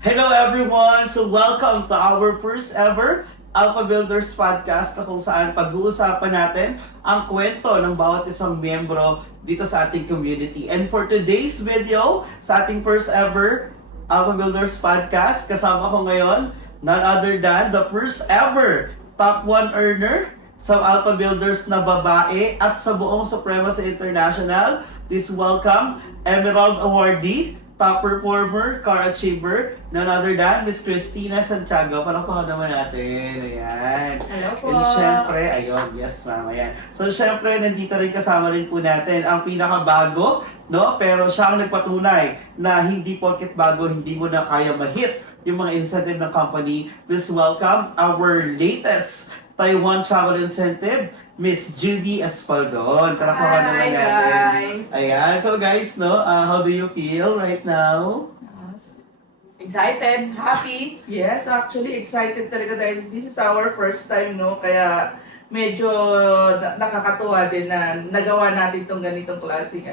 Hello everyone! So welcome to our first ever Alpha Builders Podcast na kung saan pag-uusapan natin ang kwento ng bawat isang miyembro dito sa ating community. And for today's video, sa ating first ever Alpha Builders Podcast, kasama ko ngayon none other than the first ever top 1 earner sa Alpha Builders na babae at sa buong Supremacy International. Please welcome Emerald Awardee, top performer, car achiever, none other than Miss Christina Santiago. Palakpakan naman natin. Ayan. Hello po. And syempre, ayun, yes ma'am, ayan. So syempre, nandito rin kasama rin po natin ang pinakabago, no? Pero siya ang nagpatunay na hindi porket bago, hindi mo na kaya ma-hit yung mga incentive ng company. Please welcome our latest Taiwan Travel Incentive, Miss Judy Espaldon. Palakpakan naman Hi, natin. guys. Ayan. So guys, no, how do you feel right now? Excited, happy. Yes, actually excited talaga dahil this is our first time, no? Kaya medyo nakakatuwa din na nagawa natin itong ganitong klaseng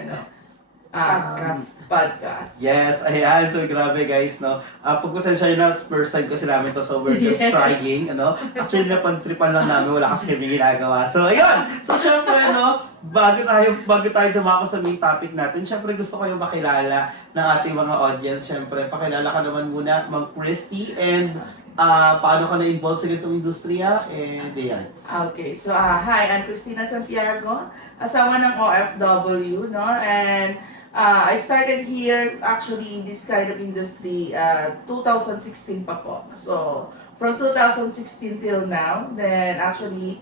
podcast. Yes, ayan. So grabe guys, no. Pagpasensya na first time kasi namin to, so we're just Yes. trying, ano. Actually, napag-tripan lang namin, wala kasi kami ginagawa. So ayun. So syempre, no, bago tayo dumako sa main topic natin, syempre gusto ko yung makilala ng ating mga audience. Syempre, pakilala ka naman muna, Ma'am Christy, and paano ka na-involved sa ganitong industriya, and ayan. Okay, so hi, I'm Christina Santiago, asawa ng OFW, no? And I started here actually in this kind of industry 2016 pa po. So, from 2016 till now, then actually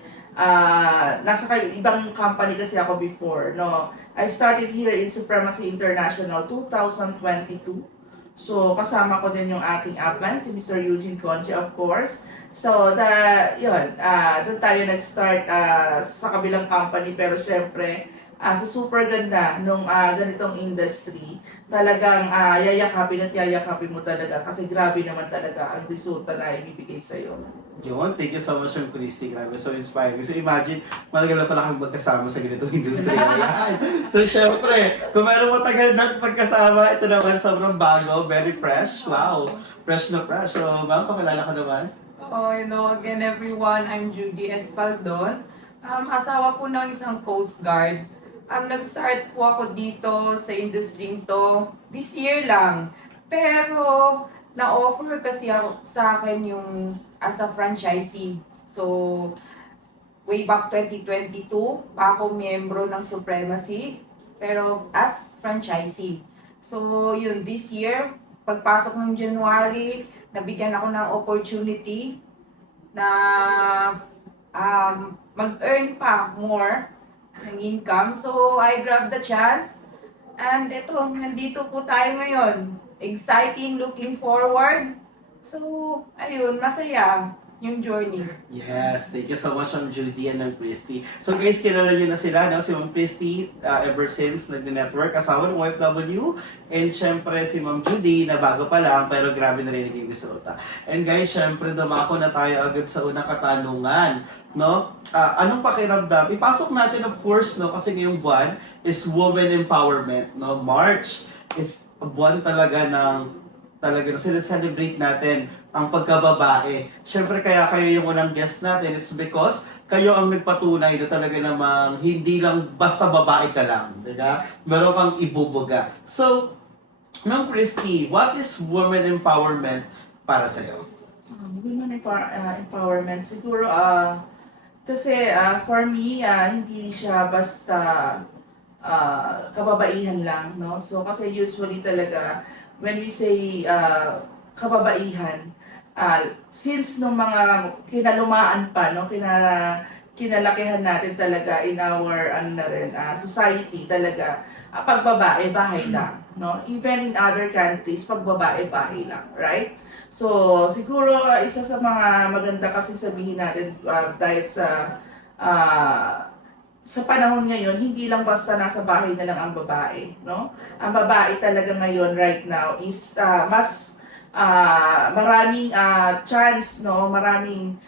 nasa ibang company kasi ako before, no? I started here in Supremacy International 2022. So, kasama ko din yung aking upline, si Mr. Eugene Conche, of course. So, doon tayo nag-start sa kabilang company. Pero syempre, sa super ganda nung ganitong industry, talagang yayakapin mo talaga. Kasi grabe naman talaga ang resulta na ibibigay sa'yo. Yun, thank you so much, Ma'am Christy. Grabe, so inspiring. So imagine, malagal na pala kang magkasama sa ganitong industry. Ayan. So syempre, kung meron matagal na pagkasama, ito naman sobrang bago, very fresh. Wow, fresh na fresh. So ma'am, pakilala ka naman. Hello again everyone, I'm Judy Espaldon. Asawa po ng isang Coast Guard. Nag-start po ako dito sa industry to this year lang. Pero na-offer kasi sa akin yung as a franchisee. So, way back 2022, pa ako miyembro ng Supremacy, pero as franchisee. So, yun, this year, pagpasok ng January, nabigyan ako ng opportunity na mag-earn pa more ng income. So, I grabbed the chance. And ito, nandito po tayo ngayon. Exciting, looking forward. So, ayun, masaya yung journey. Yes, thank you so much, Ma'am Judy and Ma'am Christy. So guys, kilala nyo na sila, no? Si Ma'am Christy, ever since nag-network, asawa ng OFW, and syempre si Ma'am Judy, na bago pa lang, pero grabe na rin naging resulta. And guys, syempre dumako na tayo agad sa unang katanungan, no? Anong pakiramdam? Ipasok natin, of course, no? Kasi ngayong buwan is Women Empowerment, no? March is buwan talaga ng celebrate natin ang pagkababae. Siyempre kaya kayo yung unang guest natin, it's because kayo ang nagpatunay na talaga namang hindi lang basta babae ka lang, diba? Meron kang ibubuga. So, Ma'am Christy, what is women empowerment para sa'yo? Women empowerment, siguro, kasi for me, hindi siya basta kababaihan lang, no? So, kasi usually talaga, when we say kababaihan, since nung mga kinalumaan pa, no, kinalakihan natin talaga in our society talaga, pag babae, bahay lang, no? Even in other countries, pag babae, bahay lang, right? So, siguro isa sa mga maganda kasi sabihin natin dahil sa panahon ngayon, hindi lang basta nasa bahay na lang ang babae, no? Ang babae talaga ngayon right now is mas maraming chance, no? Maraming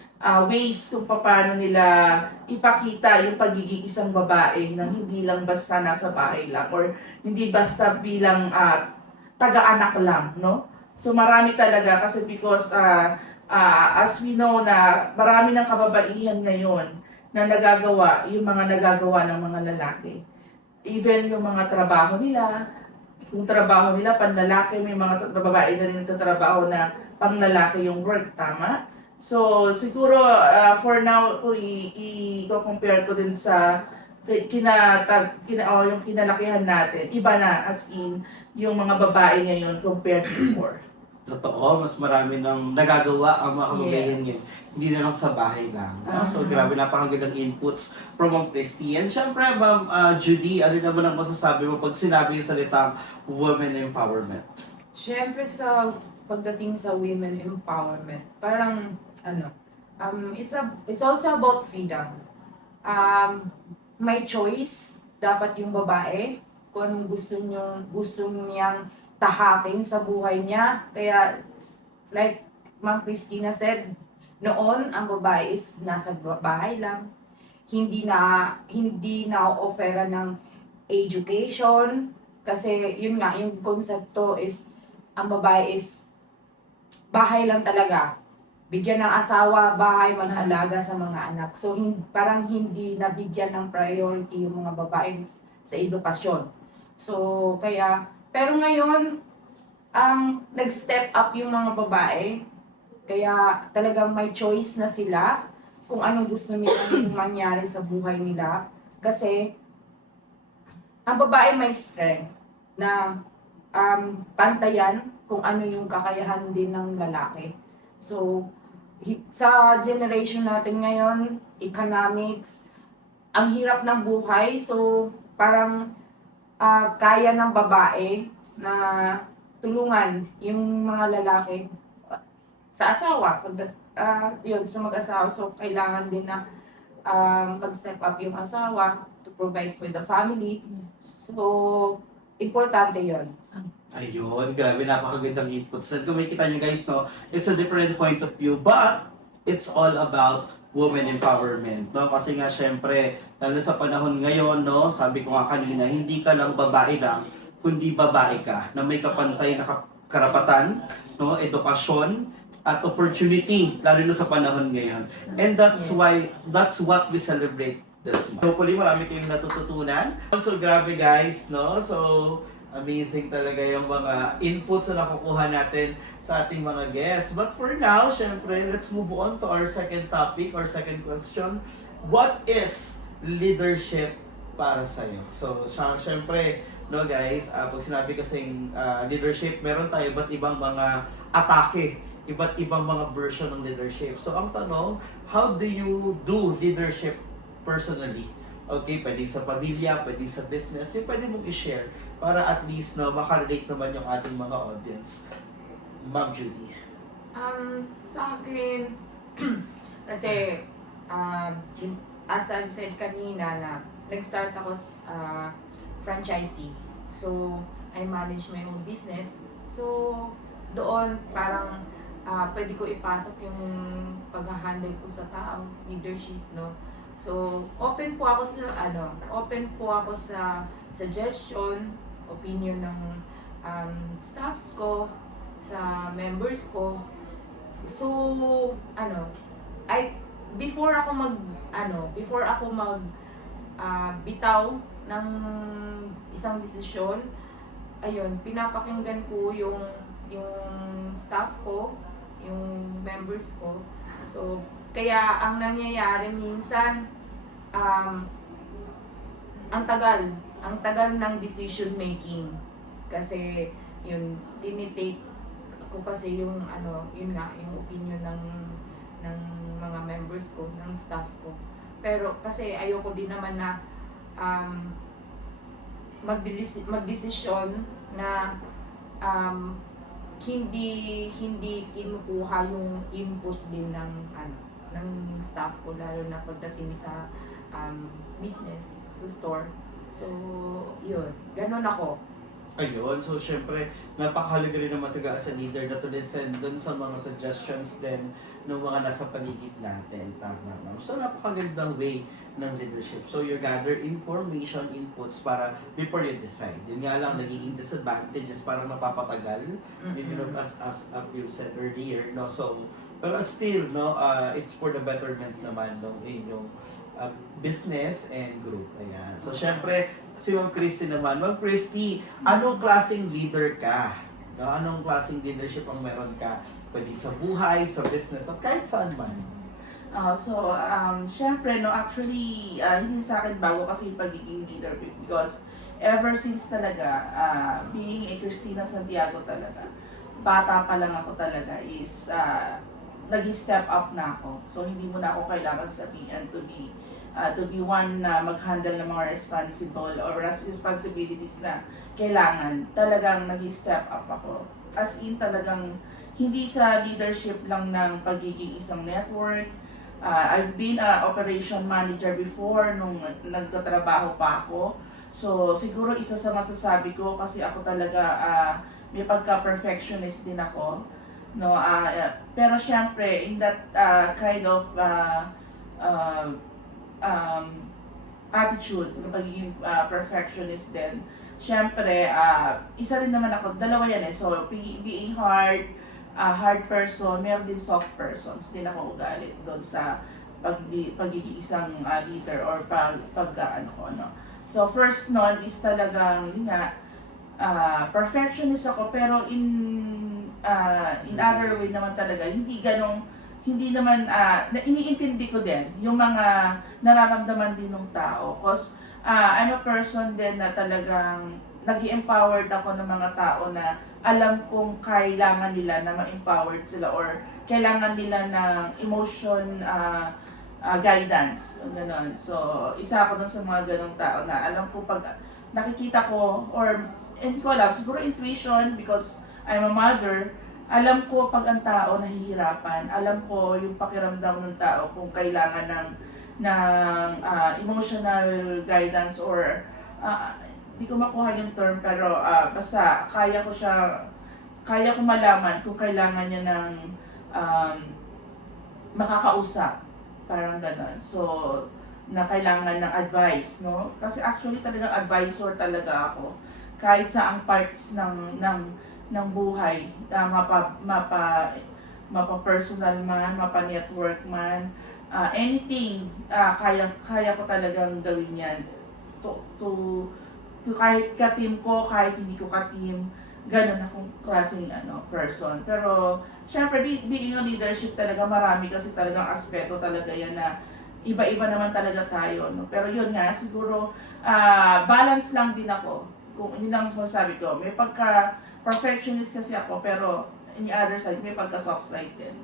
ways kung paano nila ipakita yung pagiging isang babae na hindi lang basta nasa bahay lang or hindi basta bilang taga-anak lang, no? So marami talaga kasi because as we know na marami ng kababaihan ngayon na nagagawa yung mga nagagawa ng mga lalaki. Even yung mga trabaho nila, kung trabaho nila panlalaki, may mga babae na rin nagtatrabaho na panglalaki yung work, tama? So siguro for now, kung i-compare ko din sa yung kinalakihan natin, iba na as in yung mga babae ngayon compared to before. Totoo, mas marami nang nagagawa ang mga kababayan ngayon. Hindi na lang sa bahay lang. No? So, grabe, napakagandang inputs from Ma'am Christy. And syempre, Ma'am Judy, ano naman ang masasabi mo pag sinabi yung salitang women empowerment? Siyempre sa pagdating sa women empowerment, parang it's also about freedom. May choice dapat yung babae kung anong gusto niyang tahakin sa buhay niya. Kaya like Ma'am Christina said, noon ang babae is nasa bahay lang. Hindi na offera ng education kasi yun nga yung konsepto is ang babae is bahay lang talaga. Bigyan ng asawa, bahay, mag-alaga sa mga anak. So parang hindi nabigyan ng priority yung mga babae sa edukasyon. So pero ngayon, nag-step up yung mga babae. Kaya talagang may choice na sila kung anong gusto nilang mangyari sa buhay nila. Kasi, ang babae may strength na pantayan kung ano yung kakayahan din ng lalaki. So, sa generation natin ngayon, economics, ang hirap ng buhay. So, parang kaya ng babae na tulungan yung mga lalaki sa asawa. Yun, sa mag-asawa. So, kailangan din na mag-step up yung asawa to provide for the family. So, importante yun. Ayun, grabe, napakagandang inputs. And kung makikita nyo guys, no, it's a different point of view, but it's all about women empowerment, no? Kasi nga syempre, lalo sa panahon ngayon, no, sabi ko nga kanina, hindi ka lang babae lang, kundi babae ka na may kapantay na karapatan, no, edukasyon at opportunity lalo na sa panahon ngayon. And that's what we celebrate this month. Hopefully marami kayong natututunan. So grabe guys, no? So amazing talaga yung mga inputs na nakukuha natin sa ating mga guests. But for now, syempre, let's move on to our second topic or second question. What is leadership para sa'yo? So, syempre, no guys, pag sinabi kasing leadership, meron tayo iba't ibang mga atake, iba't ibang mga version ng leadership. So, ang tanong, how do you do leadership personally? Okay, pwede sa pamilya, pwede sa business, yung pwede mong i-share para at least no, makarelate naman yung ating mga audience. Ma'am Judy. Sa akin, kasi, as I've said kanina na nag-start ako franchisee. So, I manage my own business. So, doon parang pwede ko ipasok yung pag-handle ko sa tao, leadership, no? So, open po ako sa suggestion, opinion ng staffs ko, sa members ko. So, before ako bitaw ng isang desisyon, ayun, pinapakinggan ko yung staff ko, yung members ko. So, kaya ang nangyayari minsan, ang tagal ng decision making. Kasi yun, tinitake ko kasi yung yung opinion ng mga members ko, ng staff ko. Pero kasi ayoko din naman na magdesisyon na hindi kinukuha yung input din ng staff ko, lalo na pagdating sa business, sa store. So, yun. Ganon ako. Ayun, so syempre, napakahalaga rin naman taga as a leader na to listen dun sa mga suggestions din ng mga nasa paligid natin. Tama, ma'am. So, napakagandang way ng leadership. So, you gather information, inputs para before you decide. Yun nga lang, nagiging disadvantages parang napapatagal. Yun, as you said earlier, no? So, pero still, no, it's for the betterment naman ng inyong business and group. Ayan. So, syempre, si Ma'am Christy naman. Ma'am Christy, anong klaseng leader ka? No? Anong klaseng leadership ang meron ka? Pwede sa buhay, sa business, at kahit saan man. Syempre, no, actually, hindi sa akin bago kasi yung pagiging leader because ever since talaga, being a Christina Santiago talaga, bata pa lang ako talaga is nag-step up na ako. So, hindi mo na ako kailangan sabihan to be one na mag-handle ng mga responsibilities na kailangan. Talagang nag-step up ako. As in talagang hindi sa leadership lang ng pagiging isang network. I've been a operation manager before nung nagtatrabaho pa ako. So siguro isa sa masasabi ko kasi ako talaga may pagka-perfectionist din ako. No, pero syempre in that kind of attitude ng pagiging perfectionist din. Syempre, isa rin naman ako, dalawa yan eh. So, being hard person, meron din soft persons. Din ako ugali doon sa pagiging isang leader or ano ko, no. So, first nun is talagang, yun nga, perfectionist ako, pero in other way naman talaga, hindi naman, iniintindi ko din yung mga nararamdaman din ng tao. Cause I'm a person din na talagang nag-empowered ako ng mga tao na alam kong kailangan nila na ma-empowered sila or kailangan nila ng emotion guidance. Ganon. So, isa ako dun sa mga ganong tao na alam ko pag nakikita ko or hindi ko alam, siguro intuition because I'm a mother. Alam ko pag ang tao nahihirapan, alam ko yung pakiramdam ng tao kung kailangan ng emotional guidance or di ko makuha yung term pero basta kaya ko malaman kung kailangan niya ng makakausap, parang ganon. So, na kailangan ng advice, no? Kasi actually talagang advisor talaga ako. Kahit sa ang parts ng buhay, na mapa-personal man, mapa-network man, anything, kaya ko talagang gawin yan. To kahit ka-team ko, kahit hindi ko ka-team, ganun akong klaseng person. Pero, syempre, being a leadership talaga, marami kasi talagang aspeto talaga yan na iba-iba naman talaga tayo. No? Pero yun nga, siguro, balance lang din ako. Kung yun ang masasabi ko, may perfectionist kasi ako, pero in the other side, may pagka-soft side din.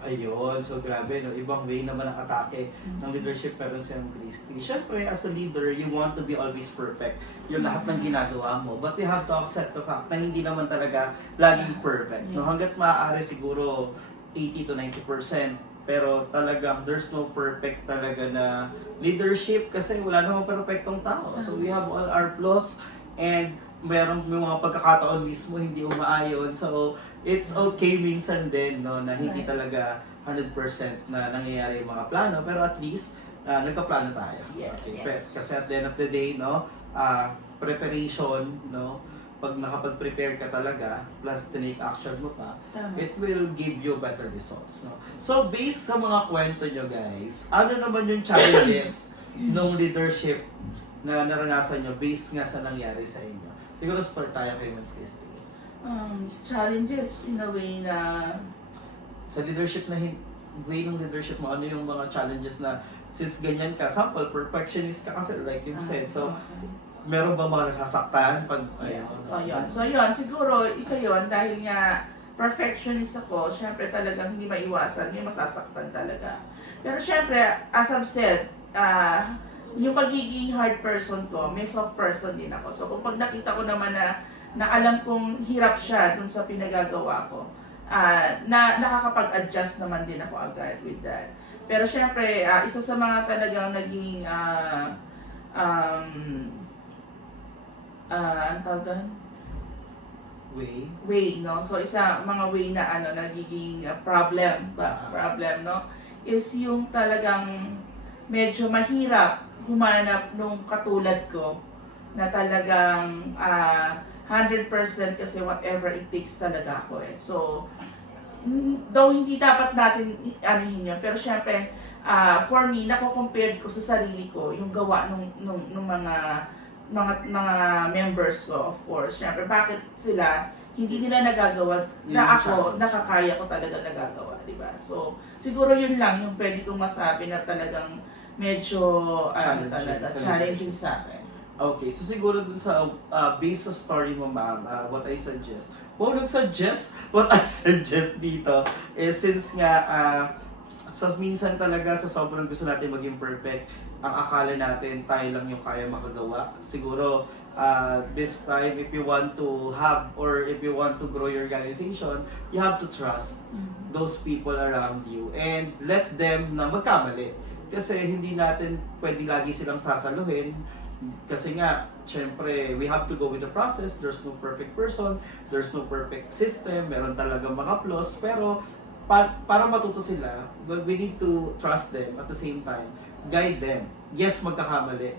Ayun, so grabe, no? Ibang way naman ang atake ng leadership pero si Ma'am Christy. Siyempre, as a leader, you want to be always perfect. Yung lahat ng ginagawa mo. But you have to accept the fact na hindi naman talaga laging perfect. No? Hanggat maaari siguro 80 to 90%. Pero talagang there's no perfect talaga na leadership kasi wala namang perfectong tao. So we have all our flaws and may mga pagkakataon mismo hindi umaayon. So, it's okay minsan din, no, na hindi talaga 100% na nangyayari yung mga plano. Pero at least, nagkaplano tayo. Yes. Okay. Yes. Kasi at the end of the day, no, preparation, no, pag nakapag-prepare ka talaga, plus tinake action mo pa, it will give you better results. No? So, based sa mga kwento nyo, guys, ano naman yung challenges ng leadership na naranasan nyo based nga sa nangyari sa inyo? Siguro start tayo kay Ma'am Christy. Challenges in a way na Sa leadership na way ng leadership mo, ano yung mga challenges na since ganyan ka, sample, perfectionist ka kasi like you said, so meron bang mga nasasaktan pag So yun, siguro isa yun dahil nga perfectionist ako, syempre talagang hindi maiwasan, may masasaktan talaga. Pero syempre, as I've said, yung pagiging hard person ko, may soft person din ako. So kung pag nakita ko naman na alam kong hirap siya dun sa pinagagawa ko, na nakakapag-adjust naman din ako agad with that. Pero syempre, isa sa mga talagang naging ang tawag doon? Way. no? So mga way na nagiging problem, no? Is yung talagang medyo mahirap humanap nung katulad ko na talagang 100% kasi whatever it takes talaga ako eh. So, though hindi dapat natin anuhin yun, pero syempre, for me, nako-compared ko sa sarili ko yung gawa nung mga members ko, of course. Syempre, bakit sila hindi nila nagagawa na Yung ako, challenge. nakakaya ko talaga nagagawa, di ba? So, siguro yun lang yung pwede kong masabi na talagang medyo challenging sa akin. Okay, so siguro dun sa based sa story mo, ma'am, what I suggest, what I suggest dito is since nga sa minsan talaga sa sobrang gusto natin maging perfect, ang akala natin tayo lang yung kaya makagawa. Siguro this time if you want to have or if you want to grow your organization, you have to trust those people around you and let them na magkamali. Kasi hindi natin pwede lagi silang sasaluhin. Kasi nga, syempre, we have to go with the process. There's no perfect person, there's no perfect system, meron talagang mga flaws, pero para matuto sila, we need to trust them at the same time, guide them. Yes, magkakamali.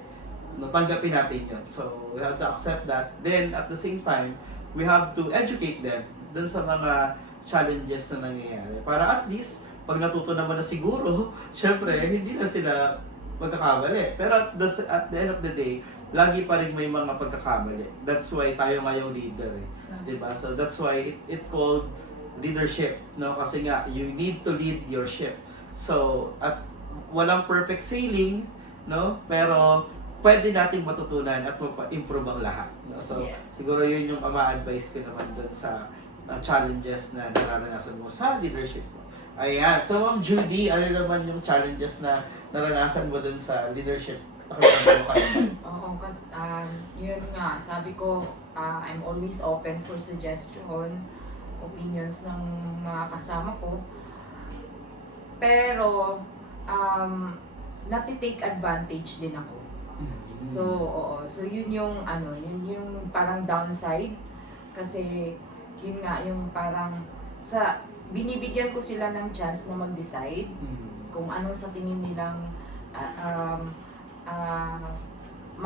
Tanggapin natin yun. So, we have to accept that. Then, at the same time, we have to educate them dun sa mga challenges na nangyayari. Para at least, pag natuto naman na siguro, syempre, hindi na sila magkakamali. Pero at the end of the day, lagi pa rin may mga pagkakamali. That's why tayo nga yung leader eh. Diba? So that's why it called leadership. No? Kasi nga, you need to lead your ship. So, at walang perfect sailing, no? Pero pwede nating matutunan at mapa-improve ang lahat. No? So, siguro yun yung ma-advise ko naman dun sa challenges na nararanasan mo sa leadership mo. Ayan. So, Ma'am Judy, ano naman yung challenges na naranasan mo dun sa leadership? Oo, kasi yun nga, sabi ko, I'm always open for suggestion, opinions ng mga kasama ko. Pero, natitake advantage din ako. So, oo. So, yun yung parang downside. Kasi, yun nga, yung parang binibigyan ko sila ng chance na mag-decide kung ano sa tingin nilang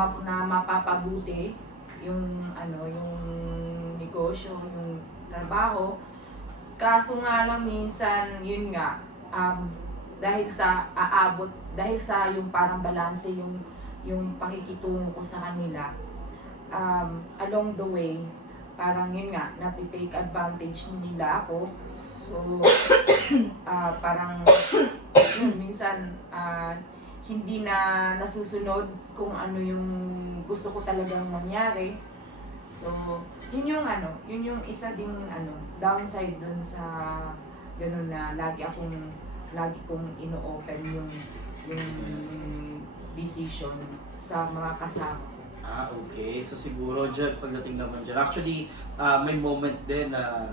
na mapapabuti yung yung negosyo, yung trabaho. Kaso nga lang minsan, yun nga, dahil sa yung parang balanse yung pakikitungo ko sa kanila, along the way, parang yun nga, natitake advantage nila ako. So, parang yun, minsan hindi na nasusunod kung ano yung gusto ko talagang mangyari. So, yun yung isa ding downside dun sa ganun na lagi kong ino-open yung decision sa mga kasama ko. Okay. So siguro dyan, pagdating naman dyan. Actually, may moment din na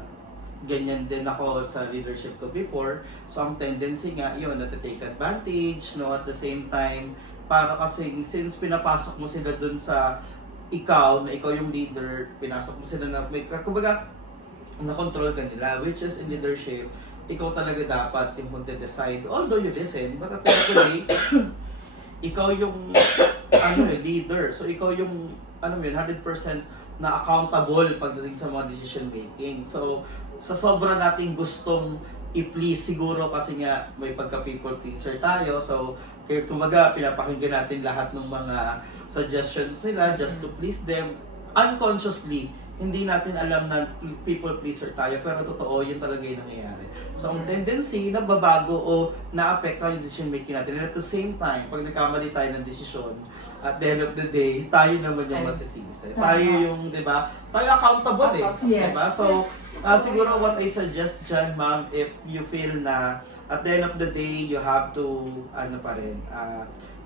ganyan din ako sa leadership ko before. So ang tendency nga yun, na take advantage, no, at the same time, para kasi since pinapasok mo sila dun sa ikaw yung leader, pinasok mo sila na, kumbaga, na-control ka nila, which is in leadership, ikaw talaga dapat yung mag-decide. Although you listen, but at the end of the day, ikaw yung leader. So ikaw yung 100% na accountable pagdating sa mga decision making. So sa sobra nating gustong i-please siguro kasi nga may pagka-people pleaser tayo. So kaya kumaga pinapakinggan natin lahat ng mga suggestions nila just to please them. Unconsciously, hindi natin alam na people pleaser tayo, pero totoo, yun talaga yung nangyayari. So, ang tendency, nababago o naapektuhan yung decision making natin. And at the same time, pag nagkamali tayo ng desisyon, at the end of the day, tayo naman yung masisisi. Tayo yung, di ba? Tayo accountable eh. Yes. Diba? So, siguro what I suggest dyan, ma'am, if you feel na at the end of the day, you have to,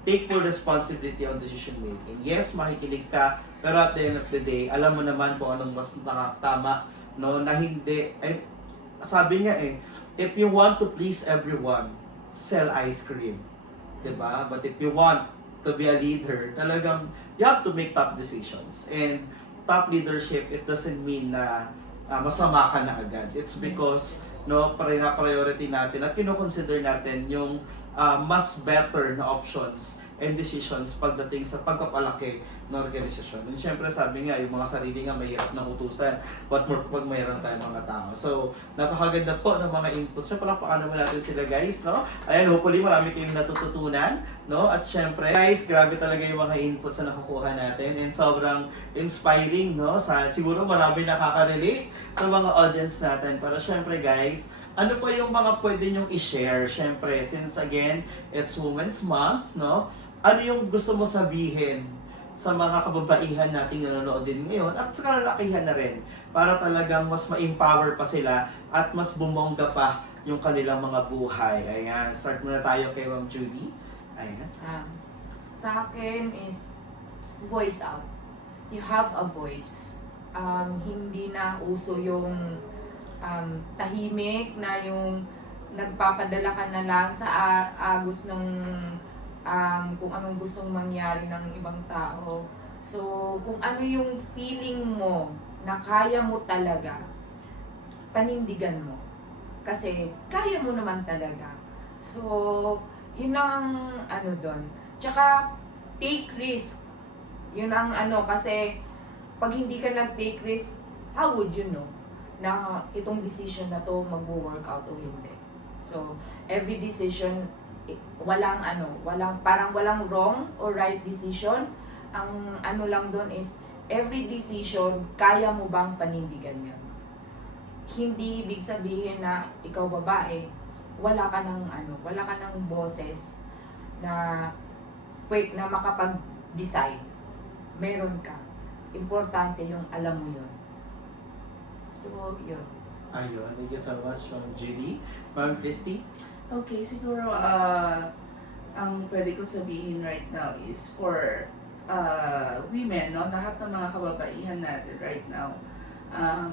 take full responsibility on decision making. Yes, makikinig ka, pero at the end of the day, alam mo naman kung anong mas nakakatama, no, na hindi. Sabi nga if you want to please everyone, sell ice cream. Diba? But if you want to be a leader, talagang you have to make tough decisions. And top leadership, it doesn't mean na masama ka na agad. It's because priority natin at kino-consider natin yung mas better na options and decisions pagdating sa pagpapalaki ng organisasyon. And syempre sabi nga, yung mga sarili nga mahirap na utusan. What more pag mayroon tayong mga tao. So, napakaganda po ng mga inputs. So, palakpakan naman natin sila guys, no? Ayan, hopefully marami kayong natututunan, no? At syempre, guys, grabe talaga yung mga inputs na nakukuha natin and sobrang inspiring, no? Siguro marami nakaka-relate sa mga audience natin. Pero syempre, guys, ano pa yung mga pwede nyong i-share? Syempre, since again, it's Women's Month, no? Ano yung gusto mo sabihin sa mga kababaihan nating nanonood din ngayon at sa kalalakihan na rin para talagang mas ma-empower pa sila at mas bumongga pa yung kanilang mga buhay. Ayan, start muna tayo kay Ma'am Judy. Ayan. Sa akin is voice out. You have a voice. Hindi na uso yung tahimik na yung nagpapadala ka na lang sa agos ng kung anong gustong mangyari ng ibang tao. So, kung ano yung feeling mo na kaya mo talaga, panindigan mo. Kasi kaya mo naman talaga. So, yun lang ang doon. Tsaka, take risk. Yun ang kasi pag hindi ka nag-take risk, how would you know na itong decision na to mag-work out o hindi? So, every decision, parang walang wrong or right decision. Ang lang doon is, every decision, kaya mo bang panindigan yan? Hindi ibig sabihin na ikaw babae, wala ka ng boses na makapag-decide. Meron ka. Importante yung alam mo yun. So, yun. Ayun, thank you so much, Ma'am Judy. Ma'am Christy? Okay, siguro ang pwede ko sabihin right now is for women, no, lahat ng mga kababaihan natin right now,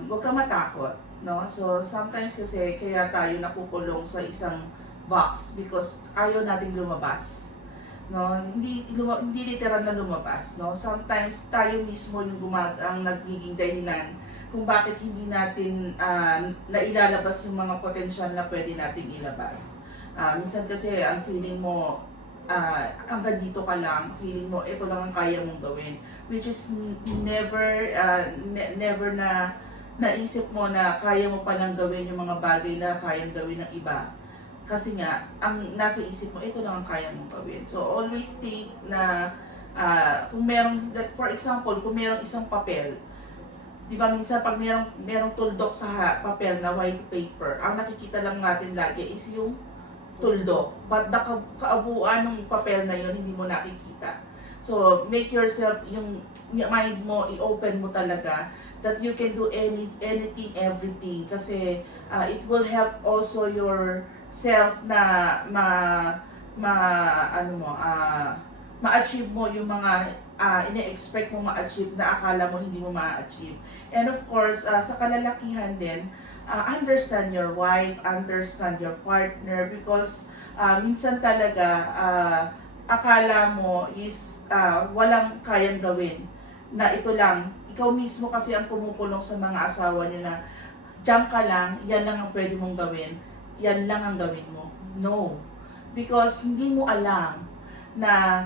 huwag ka matakot, no? So sometimes kasi kaya tayo nakukulong sa isang box because ayaw nating lumabas, no? Hindi literal na lumabas, no? Sometimes tayo mismo yung ang nagiging dahilan kung bakit hindi natin nailalabas yung mga potensyal na pwede nating ilabas. Minsan kasi ang feeling mo, hanggang dito ka lang, feeling mo, ito lang ang kaya mong gawin. Which is never na naisip mo na kaya mo palang gawin yung mga bagay na kayang gawin ng iba. Kasi nga, ang nasa isip mo, ito lang ang kaya mong gawin. So always think na, kung merong, for example, kung merong isang papel, di ba minsan pag merong tuldok sa papel na white paper, ang nakikita lang natin lagi is yung tuldok. But the kaabuan ng papel na yun, hindi mo nakikita. So, make yourself, yung mind mo, i-open mo talaga that you can do anything, everything. Kasi it will help also yourself na ma-achieve mo yung mga ine-expect mo ma-achieve na akala mo hindi mo ma-achieve. And of course, sa kalalakihan din, understand your wife, understand your partner, because minsan talaga akala mo is walang kayang gawin, na ito lang, ikaw mismo kasi ang kumukulong sa mga asawa nyo na diyan ka lang, yan lang ang pwede mong gawin, yan lang ang gawin mo. No, because hindi mo alam na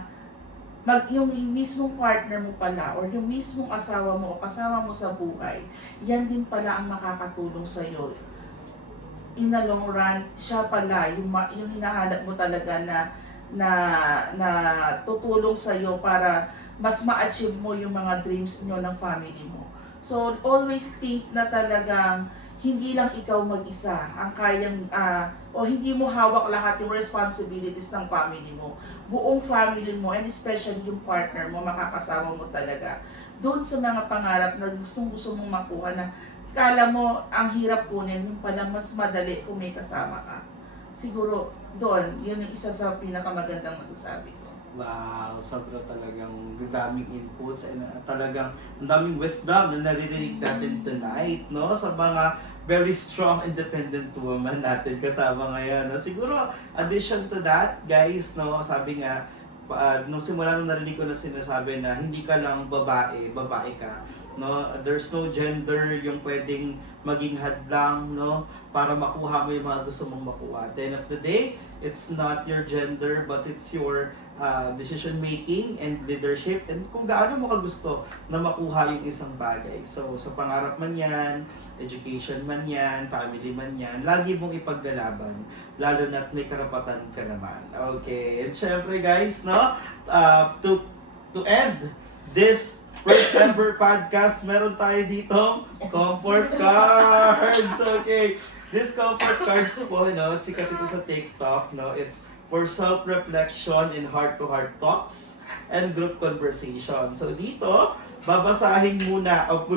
yung mismong partner mo pala or yung mismong asawa mo o kasama mo sa buhay, yan din pala ang makakatulong sa iyo. In the long run, siya pala yung hinahanap mo talaga na tutulong sa iyo para mas ma-achieve mo yung mga dreams niyo ng family mo. So always think na talagang hindi lang ikaw mag-isa ang kayang o hindi mo hawak lahat yung responsibilities ng family mo. Buong family mo, and especially yung partner mo, makakasama mo talaga doon sa mga pangarap na gustong-gusto mong makuha na kala mo ang hirap kunin, yung pala mas madali kung may kasama ka. Siguro doon, yun yung isa sa pinakamagandang masasabi ko. Wow, sobra talagang daming inputs and talagang ang daming wisdom na naririnig natin tonight, no? Sa mga very strong, independent woman natin kasama ngayon. No? Siguro, addition to that, guys, no? Sabi nga, nung simula nung narinig ko na sinasabi na hindi ka lang babae, babae ka, no? There's no gender yung pwedeng maging hadlang, no? Para makuha mo yung mga gusto mong makuha. At the end of the day, it's not your gender, but it's your decision making and leadership and kung gaano mo ka gusto na makuha yung isang bagay. So, sa pangarap man yan, education man yan, family man yan, lagi mong ipaglalaban, lalo na't may karapatan ka naman. Okay, and syempre guys, no, to end this first ever podcast, meron tayo dito comfort cards. Okay, this comfort cards po, no, sikat ito sa TikTok, no, it's for self-reflection and heart-to-heart talks and group conversation. So dito, babasahin muna, o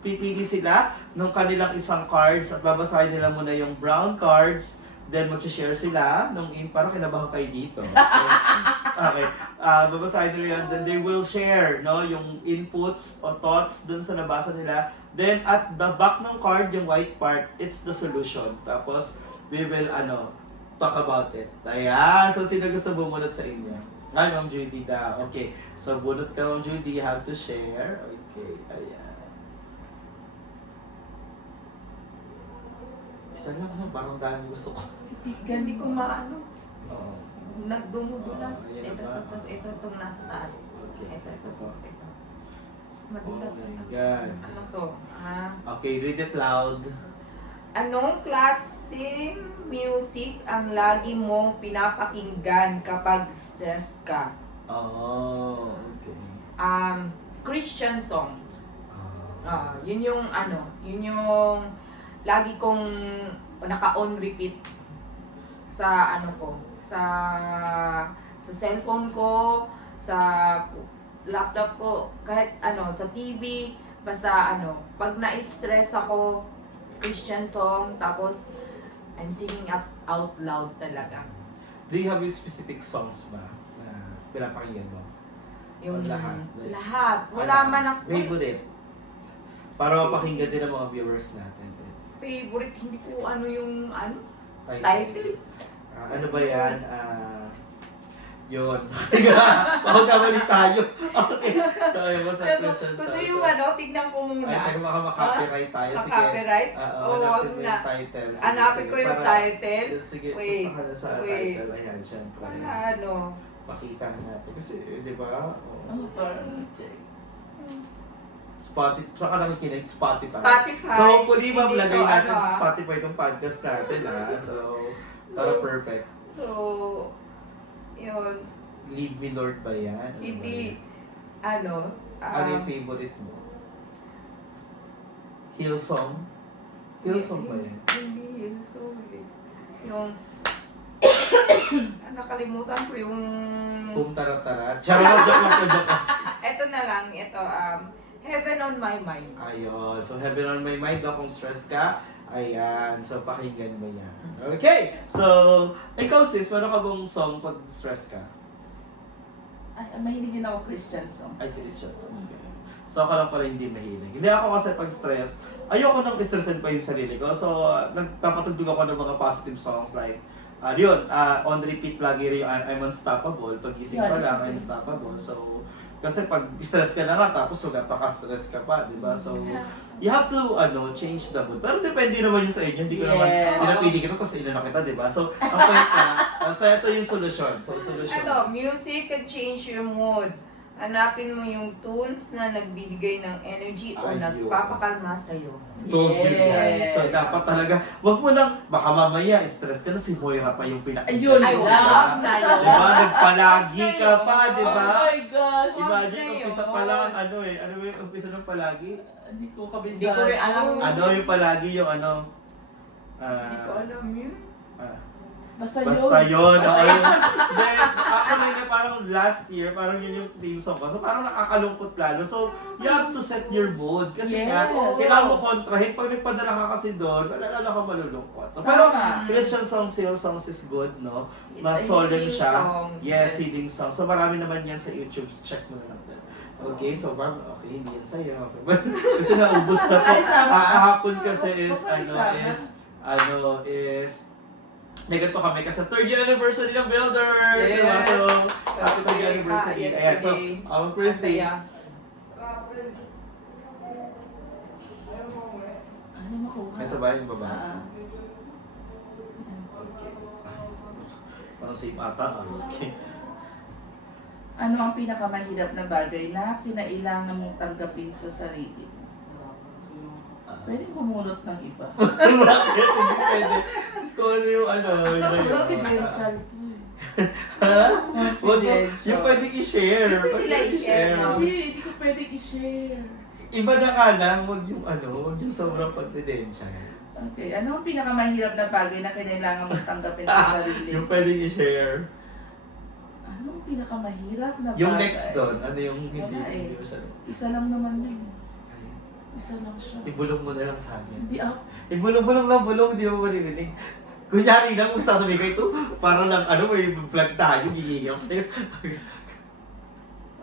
pipili sila ng kanilang isang cards at babasahin nila muna yung brown cards, then mag-share sila para kinabahan kayo dito. Okay. Babasahin nila yan, then they will share, no, yung inputs o thoughts dun sa nabasa nila. Then at the back ng card, yung white part, it's the solution. Tapos we will talk about it. Ayan. So, sino gusto bumunot sa inyo? Ay, Ma'am Judy daw. Okay. So, bunot ka, Ma'am Judy. You have to share. Okay. Ayan. Isa lang, no? Parang dami gusto ko. Hindi ko maano. Oo. Nagdumudulas. Oh, yan Ito, ba? itong nasa taas. Okay. Ito. Madulas. Oh my God. Ano to? Okay, read it loud. Anong klaseng music ang lagi mong pinapakinggan kapag stressed ka? Oh, okay. Christian song. Ah. Yun yung lagi kong naka-on repeat sa sa cellphone ko, sa laptop ko, kahit sa TV, basta pag na-stress ako, Christian song, tapos I'm singing out loud talaga. Do you have specific songs ba na pinapakinggan mo? Yung O lahat? Like, lahat. Wala man ang favorite. Para mapakinggan din ng mga viewers natin. favorite. Hindi ko yung Title. title. Ano ba yan? Yun. Makagkamali tayo. Okay. So, ayun mo sa question. Gusto yung tignan ko muna. Ay, tayo makaka-copyright tayo. Sige. Copyright? Oo, Oo, hanapin wag mo na. yung title. Sige, Hanapin sige. ko yung Para- title. Sige, Wait. punta ka na sa Wait. title. Ayan, syempre. Para Pakita natin. Kasi, di ba? Super. Spotify. Saan ka nakikinig? Spotify. Spotify. So, hopefully, Hindi maglagay to, natin sa ah. Spotify itong podcast natin, ha? So, para perfect. So, yun. Lead Me Lord ba yan? Ano Hindi, ba yan? Ano yung favorite mo? Hillsong? Hillsong ba yan? Hindi Hillsong eh. Yung, nakalimutan ko yung, Boom Tarat-Tarat? Charot! Joke lang po, joke lang. eto na lang, Heaven on My Mind. Ayun. So, Heaven on My Mind daw kung stress ka. Ayan. So, pakinggan mo yan. Okay. So, ikaw sis, meron ka bang song pag stress ka? Ay, mahilig din ako Christian songs. Ay, Christian songs ka. So, ako lang pala hindi mahilig. Hindi ako kasi pag stress, ayoko nang stressin pa yung sarili ko. So, nagpapatugtog ako ng mga positive songs like, on repeat lagi rin yung I'm Unstoppable. Pag gising Yeah, pa lang, that's I'm okay. Unstoppable. So, kasi pag stress ka na nga, tapos magpaka-stress ka pa, di ba? So, you have to, change the mood. Pero depende naman yun sa inyo. Hindi ko naman, Yes. pinapili kita, tapos inano kita, di ba? So, ang point na, basta ito yung solusyon. So, solusyon. Music can change your mood. Hanapin mo yung tunes na nagbibigay ng energy o Ayun. nagpapakalma sa'yo. Told you guys. Yes. So, dapat talaga, wag mo nang, baka mamaya, stress ka na, si Moira pa yung pinakinggan. Ayun Ay, mo, lang. diba? wag na yun. Diba? Nagpalagi ka pa, di ba? Oh my gosh. Imagine, Wag na umpisa yun. pa lang, ano ba yung umpisa ng palagi? Hindi ko kabisado. Hindi ko rin alam. Ano yung palagi yung Hindi ko alam yun. Basta yun. Oo, yun. Then, actually, na parang last year, parang yun yung theme song ko. So, parang nakakalungkot lalo. So, you have to set your mood. Kasi nga, Yes. kailangan mo kontrahin. Pag nagpadala ka kasi doon, malala ka malulungkot. So, pero, Tama. Christian songs, Hill songs is good, no? It's Mas a solemn healing siya. song. Yes, Yes. healing song. So, marami naman yan sa YouTube. Check mo na lang din. Okay, so Barb, okay, hindi yan sa'yo. Okay. Kasi naubos na po. Ay, sama. Kahapon kasi is, Baka sama. is Nagganto kami kasi 3rd year anniversary ng Builders! Yes. Diba? So, happy 3rd year anniversary. Ayan, so, Ma'am Christy. Masaya. Ano makuha? Ito ba yung baba? Okay. Parang safe ata. Okay. Ano ang pinakamahirap na bagay na kinailangan mong tanggapin sa sarili mo? Pwede bumunot ng iba. Bakit? Hindi pwede. Sis ko ano yung ano. Confidential to eh. Ha? Confidential. Yung pwedeng i-share. Pwede Pwede nila i-share, no? Hindi ko pwede i-share. Iba na nga lang, wag yung ano, wag yung sobrang confidential. Okay, ano ang pinakamahirap na bagay na kailangan mong tanggapin sa sarili Yung mo? pwedeng i-share. Ano ang pinakamahirap na bagay? Yung next doon, ano yung hindi, Wala eh. hindi mo siya. Isa lang naman yun. Isa lang siya. Ibulong mo na lang sa akin. Hindi ako. Ibulong lang, bulong, hindi mo maririnig. Kunyari lang, kung sasabihin ko ito, para lang, ano, may vlog tayo, gigigil sa'yo.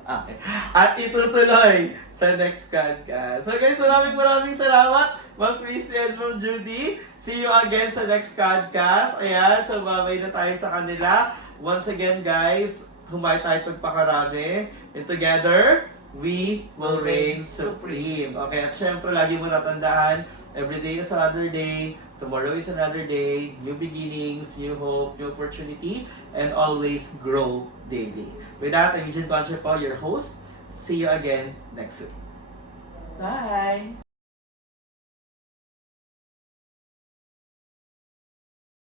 Okay. At itutuloy sa next podcast. So guys, maraming salamat, Ma'am Christy and Ma'am Judy. See you again sa next podcast. Ayan, so babay na tayo sa kanila. Once again, guys, humay tayo pagpakarami. And together, we will reign supreme. Okay, at syempre, lagi mo natandaan, every day is another day, tomorrow is another day, new beginnings, new hope, new opportunity, and always grow daily. With that, I'm Eugene Conche po, your host. See you again next week. Bye!